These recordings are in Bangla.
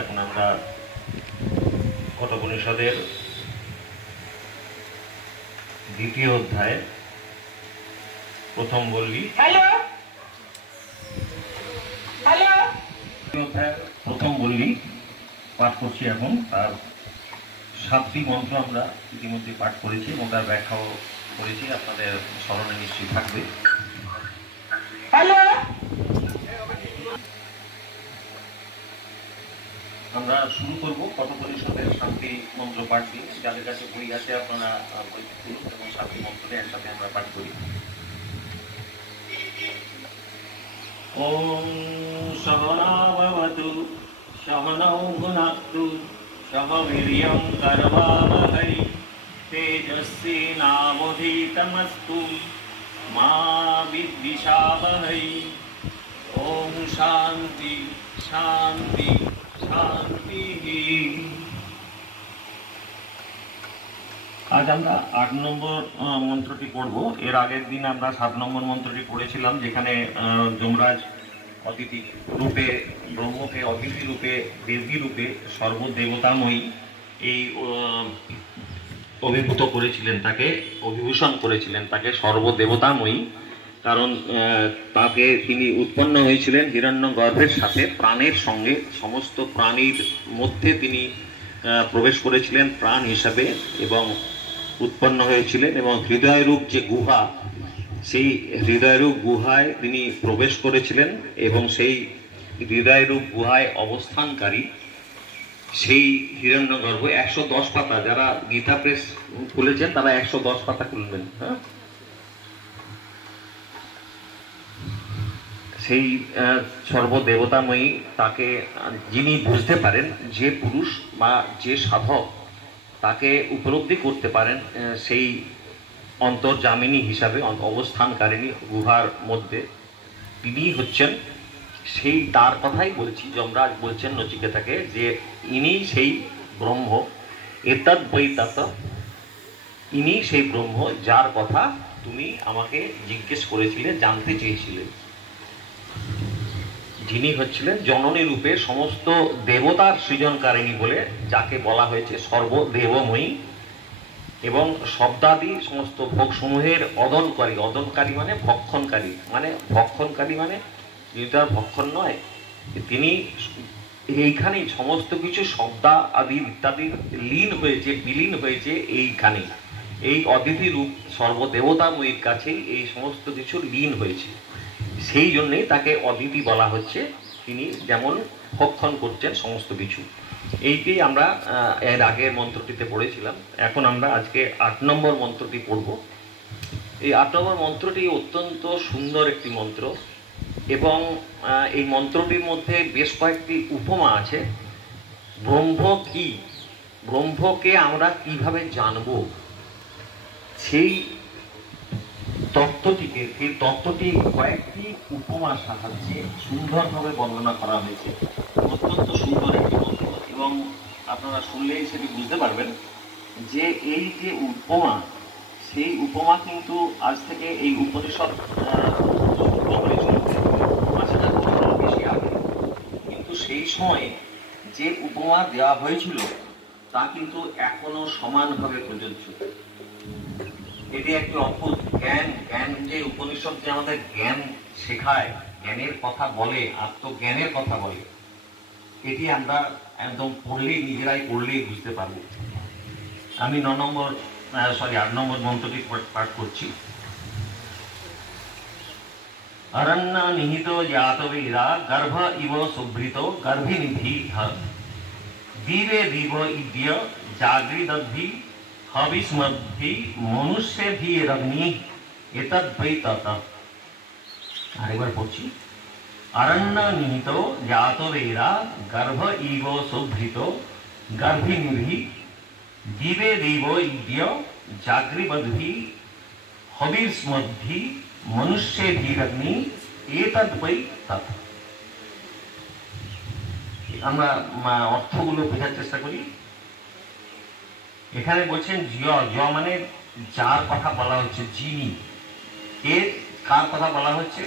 এখন আমরা কঠোপনিষদের দ্বিতীয় অধ্যায়ে প্রথম বল্লী প্রথম বল্লী পাঠ করছি। এখন তার 7টি মন্ত্র আমরা ইতিমধ্যে পাঠ করেছি এবং তার ব্যাখ্যাও করেছি, আপনাদের স্মরণে নিশ্চয়ই থাকবে। আমরা শুরু করবো কঠোপনিষদের 7টি মন্ত্র পাঠ দিয়ে। যাদের কাছে বই আছে আপনারা বই খুলুন এবং 7টি মন্ত্রটি একসাথে আমরা পাঠ করি। ওম সহনা ভবতু সহনৌ ভুনাক্তু সহ বীর্যং করবাবহৈ তেজস্বী নাবধীতমস্তু মা বিদ্বিষাবহৈ। ওম শান্তি শান্তি শান্তি। আজ আমরা 8 নম্বর মন্ত্রটি পড়ব। এর আগের দিন আমরা 7 নম্বর মন্ত্রটি পড়েছিলাম, যেখানে যমরাজ অতিথি রূপে ব্রহ্মকে অতিথি রূপে দেবী রূপে সর্বদেবতাময়ী এই অভিভূত করেছিলেন, তাকে অভিভূষণ করেছিলেন, তাকে সর্বদেবতাময়ী। কারণ তাকে তিনি উৎপন্ন হয়েছিলেন হিরণ্যগর্ভের সাথে, প্রাণের সঙ্গে, সমস্ত প্রাণীর মধ্যে তিনি প্রবেশ করেছিলেন প্রাণ হিসাবে এবং উৎপন্ন হয়েছিলেন। এবং হৃদয়রূপ যে গুহা, সেই হৃদয়রূপ গুহায় তিনি প্রবেশ করেছিলেন এবং সেই হৃদয়রূপ গুহায় অবস্থানকারী সেই হিরণ্যগর্ভ 110 পাতা, যারা গীতা প্রেস খুলেছেন তারা 110 পাতা খুলবেন। হ্যাঁ, সেই সর্বদেবতাময়ী তাকে যিনি বুঝতে পারেন, যে পুরুষ বা যে সাধক তাকে উপলব্ধি করতে পারেন, সেই অন্তর্যামিনী হিসাবে অবস্থানকারিণী গুহার মধ্যে তিনি হচ্ছেন সেই, তার কথাই বলছি। যমরাজ বলছেন নচিকেতাকে যে ইনি সেই ব্রহ্ম, এতদ বৈ তত, ইনি সেই ব্রহ্ম যার কথা তুমি আমাকে জিজ্ঞেস করেছিলে, জানতে চেয়েছিলে। যিনি হচ্ছিলেন জননী রূপে সমস্ত দেবতার সৃজনকারিণী বলে যাকে বলা হয়েছে সর্বদেবময়ী, এবং শব্দাদি সমস্ত ভোগসমূহের অদনকারী। অদনকারী মানে ভক্ষণকারী, ভক্ষণকারী মানে যেটা ভক্ষণ নয়, তিনি এইখানেই সমস্ত কিছু শব্দা আদি ইত্যাদি লীন হয়েছে, বিলীন হয়েছে এইখানেই। এই অতিথি রূপ সর্বদেবতাময়ীর কাছেই এই সমস্ত কিছু লীন হয়েছে, সেই জন্যেই তাকে অদিতি বলা হচ্ছে। তিনি যেমন ভক্ষণ করছেন সমস্ত কিছু। এইটি আমরা এর আগের মন্ত্রটিতে পড়েছিলাম। এখন আমরা আজকে 8 নম্বর মন্ত্রটি পড়ব। এই 8 নম্বর মন্ত্রটি অত্যন্ত সুন্দর একটি মন্ত্র এবং এই মন্ত্রটির মধ্যে বেশ কয়েকটি উপমা আছে। ব্রহ্ম কি, ব্রহ্মকে আমরা কিভাবে জানব, সেই তত্ত্বটিকে, এই তত্ত্বটি কয়েকটি উপমার সাহায্যে সুন্দরভাবে বর্ণনা করা হয়েছে। অত্যন্ত সুন্দর একটি মন্ত্র এবং আপনারা শুনলেই সেটি বুঝতে পারবেন যে এই যে উপমা, সেই উপমা কিন্তু আজ থেকে এই উপনিষদ বেশি আগে, কিন্তু সেই সময়ে যে উপমা দেওয়া হয়েছিল তা কিন্তু এখনো সমানভাবে প্রযোজ্য। এটি একটি অদ্ভুত জ্ঞান, যে উপনিষদ যে আমাদের জ্ঞান শেখায়, জ্ঞানের কথা বলে, আত্মজ্ঞানের কথা বলে, এটি আমরা একদম পড়লেই, নিজেরাই পড়লেই বুঝতে পারব। আমি 8 নম্বর মন্ত্রটি পাঠ করছি। অরণ্য নিহিত জাতবীরা গর্ভ ইব শুভৃত গর্ভিণীভি দিবে দিব ইদ্য জাগৃদদ্ভি হবিষ্মদ্ভি মনুষ্যভিরগ্নি এতদ বৈ তত। আরেকবার পড়ছি। অরণ্য নিহিত জাতবীরা গর্ভ ইব শুভৃত গর্ভিণীভি দিবে দিব ইদ্য জাগৃবদ্ভি হবিষ্মদ্ভি মনুষ্যভিরগ্নি এতদ বৈ তত। আমরা অর্থগুলো বোঝার চেষ্টা করি। এখানে বলছেন জ মানে যার কথা বলা হচ্ছে, যিনি, এর কার কথা বলা হচ্ছে,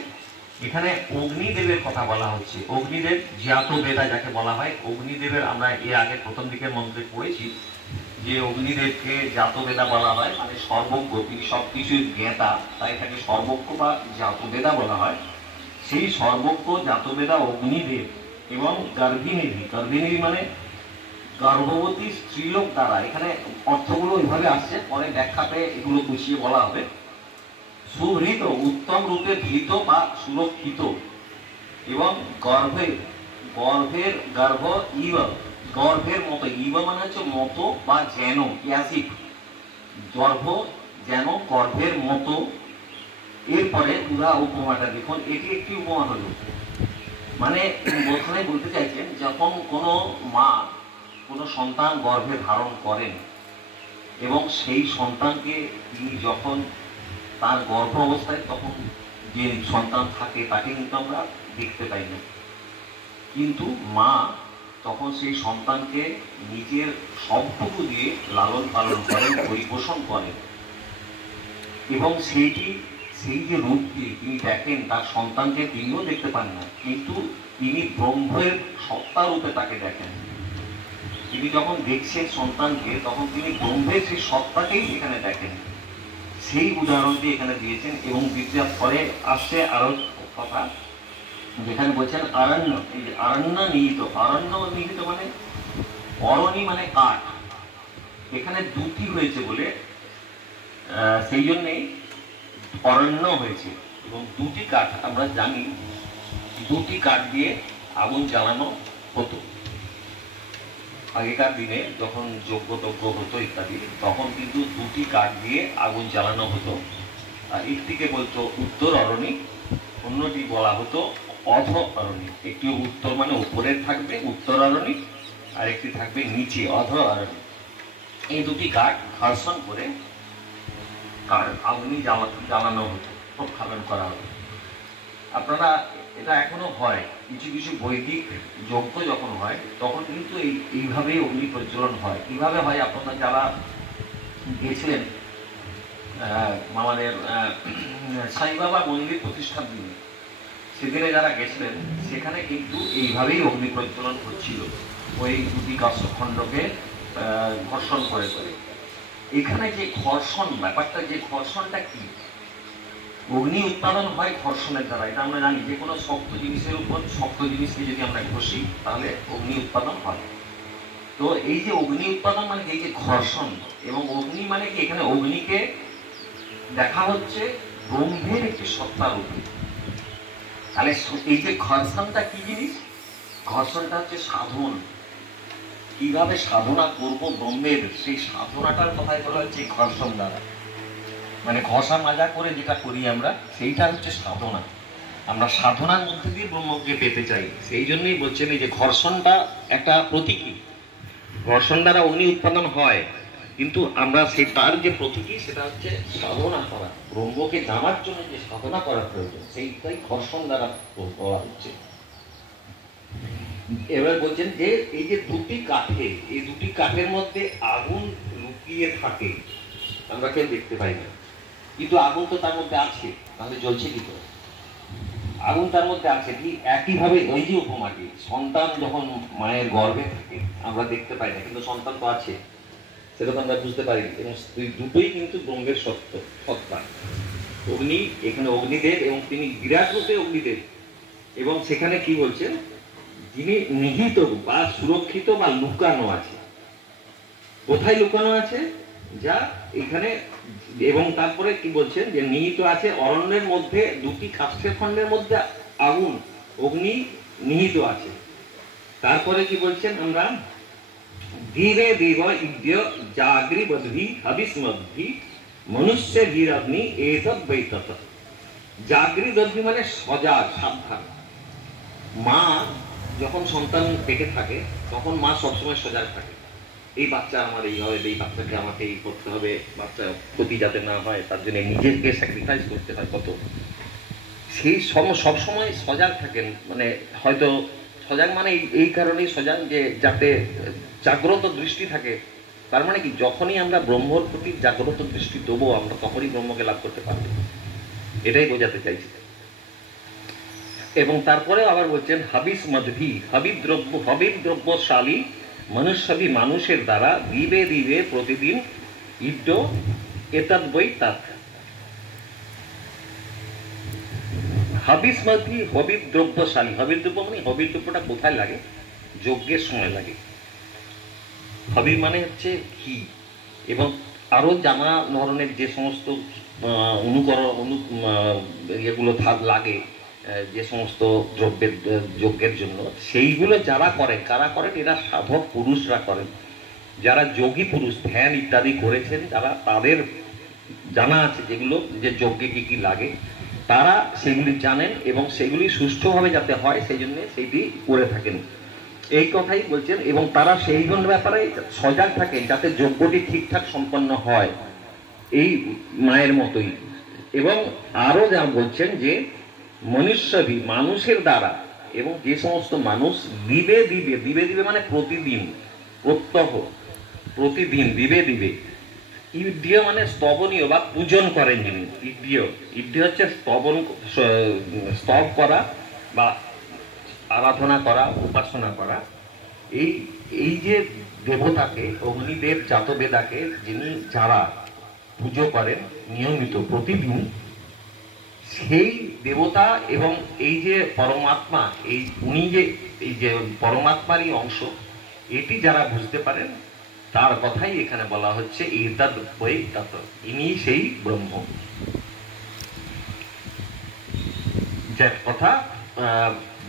এখানে অগ্নিদেবের কথা বলা হচ্ছে। অগ্নিদেব জ্ঞাত বেদা যাকে বলা হয়, অগ্নিদেবের আমরা এর আগে প্রথম দিকের মন্ত্রে পড়েছি যে অগ্নিদেবকে জ্ঞাত বেদা বলা হয়, মানে সর্বজ্ঞ, তিনি সবকিছুর জ্ঞাতা, তাই তাকে সর্বজ্ঞ বা জ্ঞাত বেদা বলা হয়। সেই সর্বজ্ঞ জ্ঞাত বেদা অগ্নিদেব এবং গর্ভিণী, গর্ভিণী মানে গর্ভবতী স্ত্রীলোক দ্বারা, এখানে অর্থগুলো ওইভাবে আসছে, পরে ব্যাখ্যাতে এগুলো গুছিয়ে বলা হবে। সুহৃত, উত্তম রূপে ভীত বা সুরক্ষিত, এবং গর্ভের গর্ভ ইব, গর্ভের মতো, ইব মানে হচ্ছে মতো বা যেন, ইয়াসিফ, গর্ভ যেন গর্ভের মতো। এরপরে উদা উপমাটা দেখুন, এটি একটি উপমা হল, মানে ওখানে বলতে চাইছেন যখন কোনো মা কোনো সন্তান গর্ভে ধারণ করেন এবং সেই সন্তানকে তিনি যখন তার গর্ভ অবস্থায়, তখন যে সন্তান থাকে তাকে কিন্তু আমরা দেখতে পাই না, কিন্তু মা তখন সেই সন্তানকে নিজের সবটুকু দিয়ে লালন পালন করেন, পরিপোষণ করেন, এবং সেই যে রূপটি তিনি দেখেন তার সন্তানকে তিনিও দেখতে পান না, কিন্তু তিনি ব্রহ্মের সত্তা রূপে তাকে দেখেন। তিনি যখন দেখছেন সন্তানকে, তখন তিনি ব্রহ্মের সেই সত্তাকেই এখানে দেখেন। সেই উদাহরণটি এখানে দিয়েছেন। এবং দ্বিতীয় পরে আসছে আরো কথা, যেখানে বলছেন অরণ্য, এই অরণ্য নিহিত, অরণ্য নিহিত মানে অরণি মানে কাঠ, এখানে দুটি হয়েছে বলে সেই জন্যেই অরণ্য হয়েছে। এবং দুটি কাঠ আমরা জানি, দুটি কাঠ দিয়ে আগুন জ্বালানো হতো আগেকার দিনে, যখন যজ্ঞ হতো ইত্যাদি, তখন কিন্তু দুটি কাঠ দিয়ে আগুন জ্বালানো হতো। আর একটিকে বলতো উত্তর অরণি, অন্যটি বলা হতো অধ অরণি। একটি উত্তর মানে উপরের থাকবে উত্তর অরণি, আর একটি থাকবে নিচে অধ অরণি। এই দুটি কাঠ ঘর্ষণ করে আগুনি জ্বালানো হতো, প্রক্ষালন করা হতো। আপনারা, এটা এখনো হয়, কিছু কিছু বৈদিক যজ্ঞ যখন হয় তখন কিন্তু এইভাবেই অগ্নি প্রজ্বলন হয়। কিভাবে হয়, আপনারা যারা গেছিলেন আমাদের সাই বাবা মন্দির প্রতিষ্ঠার দিনে, সেদিনে যারা গেছিলেন সেখানে কিন্তু এইভাবেই অগ্নি প্রজ্বলন হচ্ছিল, ওই দুটি কাষ্ঠখণ্ডকে ঘর্ষণ করে করে। এখানে যে ঘর্ষণ ব্যাপারটা, যে ঘর্ষণটা কি, অগ্নি উৎপাদন হয় ঘর্ষণের দ্বারা, এটা আমরা জানি। যে কোনো শক্ত জিনিসের উপর শক্ত জিনিসকে যদি আমরা ঘষি তাহলে অগ্নি উৎপাদন হয়। তো এই যে অগ্নি উৎপাদন মানে এই যে ঘর্ষণ, এবং অগ্নি মানে কি, এখানে অগ্নিকে দেখা হচ্ছে ব্রহ্মের একটি সত্তা রূপে। তাহলে এই যে ঘর্ষণটা কি জিনিস, ঘর্ষণটা হচ্ছে সাধন। কিভাবে সাধনা করবো ব্রহ্মের, সেই সাধনাটার কথাই বলা হচ্ছে ঘর্ষণ দ্বারা, মানে ঘষা মাজা করে যেটা করি আমরা, সেইটা হচ্ছে সাধনা। আমরা সাধনার মধ্যে দিয়ে ব্রহ্মকে পেতে চাই, সেই জন্যই বলছেন এই যে ঘর্ষণটা একটা প্রতীকী। ঘর্ষণ দ্বারা অগ্নি উৎপাদন হয়, কিন্তু আমরা সেই তার যে প্রতীকী, সেটা হচ্ছে সাধনা করা, ব্রহ্মকে জানার জন্য যে সাধনা করা প্রয়োজন, সেইটাই ঘর্ষণ দ্বারা বলা হচ্ছে। এবার বলছেন যে এই যে দুটি কাঠে, এই দুটি কাঠের মধ্যে আগুন লুকিয়ে থাকে, আমরা কেউ দেখতে পাই না, কিন্তু আগুন তো তার মধ্যে আছে, তাহলে জ্বলছে কি করে? আগুন তার মধ্যে আছে। কি একইভাবে ওই যে উপমাটি, সন্তান যখন মায়ের গর্ভে থাকে আমরা দেখতে পাই না, কিন্তু সন্তান তো আছে, সেটা তো আমরা বুঝতে পারি। এবং দুটোই কিন্তু ব্রহ্মের সত্তা। অগ্নি, এখানে অগ্নিদেব, এবং তিনি বিরাট রূপে অগ্নিদেব। এবং সেখানে কি বলছেন, যিনি নিহিত বা সুরক্ষিত বা লুকানো আছে। কোথায় লুকানো আছে? যা এখানে, এবং তারপরে কি বলছেন যে নিহিত আছে অরণ্যের মধ্যে, দুটি কাষ্ঠের খণ্ডের মধ্যে আগুন, অগ্নি নিহিত আছে। তারপরে কি বলছেন আমরা, ধীরে দেব ইদ্য জাগরি বদ্ভি হবিষ্মদ্ভি মনুষ্য ধীরগ্নি এতদ বৈতত। জাগরি বদ্ভি মানে সজাগ, সাবধান। মা যখন সন্তান পেটে থাকে তখন মা সবসময় সজাগ থাকে, এই বাচ্চা আমার এই হবে, এই বাচ্চাকে আমাকে এই করতে হবে, বাচ্চার ক্ষতি যাতে না হয়, তার জন্য নিজেকে স্যাক্রিফাইস করতে হয় কত। সেই সবসময় সজাগ থাকেন, মানে হয়তো সজাগ মানে এই কারণেই সজাগ যে যাতে জাগ্রত দৃষ্টি থাকে। তার মানে কি, যখনই আমরা ব্রহ্মর প্রতি জাগ্রত দৃষ্টি দেবো আমরা, তখনই ব্রহ্মকে লাভ করতে পারবো, এটাই বোঝাতে চাইছি। এবং তারপরে আবার বলছেন হাবিস মদভি, হবির দ্রব্যশালী মনুষ্যাদি মানুষের দ্বারা দিবে দিবে প্রতিদিন ইড্ড এতদ বই তাৎ। হাবিস মদভি হবির দ্রব্যশালী, হবির দ্রব্য মানে হবির দ্রব্যটা কোথায় লাগে? যজ্ঞের সময় লাগে। হবি মানে হচ্ছে ঘি, এবং আরও জানা ধরনের যে সমস্ত এগুলো লাগে, যে সমস্ত দ্রব্যের যজ্ঞের জন্য, সেইগুলো যারা করেন, কারা করেন? এরা সাধক পুরুষরা করেন। যারা যোগী পুরুষ ধ্যান ইত্যাদি করেছেন, যারা তাদের জানা আছে যেগুলো যে যজ্ঞে কী কী লাগে, তারা সেগুলি জানেন এবং সেগুলি সুষ্ঠুভাবে যাতে হয় সেই জন্য সেইটি করে থাকেন, এই কথাই বলছেন। এবং তারা সেই জন্য ব্যাপারে সজাগ থাকেন যাতে যজ্ঞটি ঠিকঠাক সম্পন্ন হয়, এই মায়ের মতোই। এবং আরও যা বলছেন যে মনুষ্যভি মানুষের দ্বারা, এবং যে সমস্ত মানুষ দিবে দিবে, দিবে দিবে মানে প্রতিদিন, প্রত্যহ, প্রতিদিন দিবে দিবে, ইড্ডিয় মানে স্তবনীয় বা পূজন করেন যিনি। ইড্ডিয় হচ্ছে স্তব করা বা আরাধনা করা, উপাসনা করা। এই যে দেবতাকে, অগ্নিদেব জাতবেদাকে যিনি যারা পুজো করেন নিয়মিত প্রতিদিন, সেই দেবতা এবং এই যে পরমাত্মা, উনি যে এই যে পরমাত্মারই অংশ, এটি যারা বুঝতে পারেন তার কথাই এখানে বলা হচ্ছে এতদ বৈ তত, ইনি সেই ব্রহ্ম। যে কথা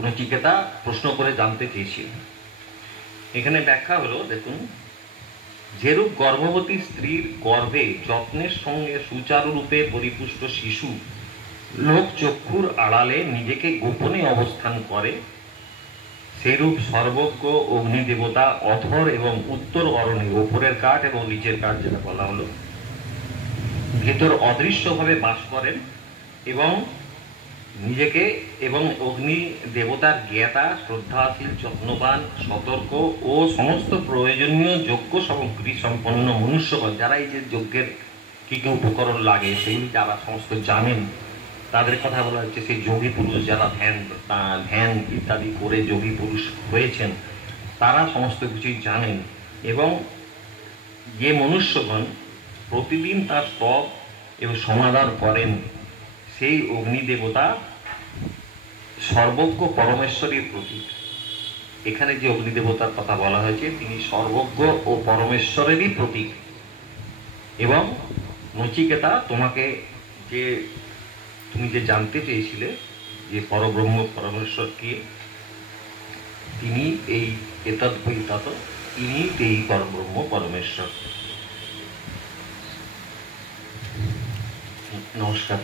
নচিকেতা প্রশ্ন করে জানতে চেয়েছিল, এখানে ব্যাখ্যা হলো, দেখুন, যেরূপ গর্ভবতী স্ত্রীর গর্ভে যত্নের সঙ্গে সুচারুরূপে পরিপুষ্ট শিশু লোক চক্ষুর আড়ালে নিজেকে গোপনে অবস্থান করে, সেরূপ সর্বজ্ঞ অগ্নিদেবতা অধর এবং উত্তর অরণে, ওপরের কাঠ এবং নিচের কাঠ যেটা বলা হলো, ভেতর অদৃশ্যভাবে বাস করেন এবং নিজেকে এবং অগ্নি দেবতার জ্ঞাতা, শ্রদ্ধাশীল, যত্নবান, সতর্ক ও সমস্ত প্রয়োজনীয় যজ্ঞ সামগ্রী সম্পন্ন মনুষ্যগণ, যারা এই যে যজ্ঞের কী কী উপকরণ লাগে সেগুলি যারা সমস্ত জানেন, তাদের কথা বলা হচ্ছে সেই যোগী পুরুষ, যারা ধ্যান ইত্যাদি করে যোগী পুরুষ হয়েছেন, তারা সমস্ত কিছুই জানেন। এবং যে মনুষ্যগণ প্রতিদিন তার স্তব এবং সমাদর করেন, সেই অগ্নিদেবতা সর্বজ্ঞ পরমেশ্বরীর প্রতীক। এখানে যে অগ্নিদেবতার কথা বলা হয়েছে তিনি সর্বজ্ঞ ও পরমেশ্বরেরই প্রতীক। এবং নচিকেতা, তুমি যে জানতে চেয়েছিলে যে পরব্রহ্ম পরমেশ্বর কে, তিনি এই এতদ বৈ তত, ইনি এই পরব্রহ্ম পরমেশ্বর। নমস্কার।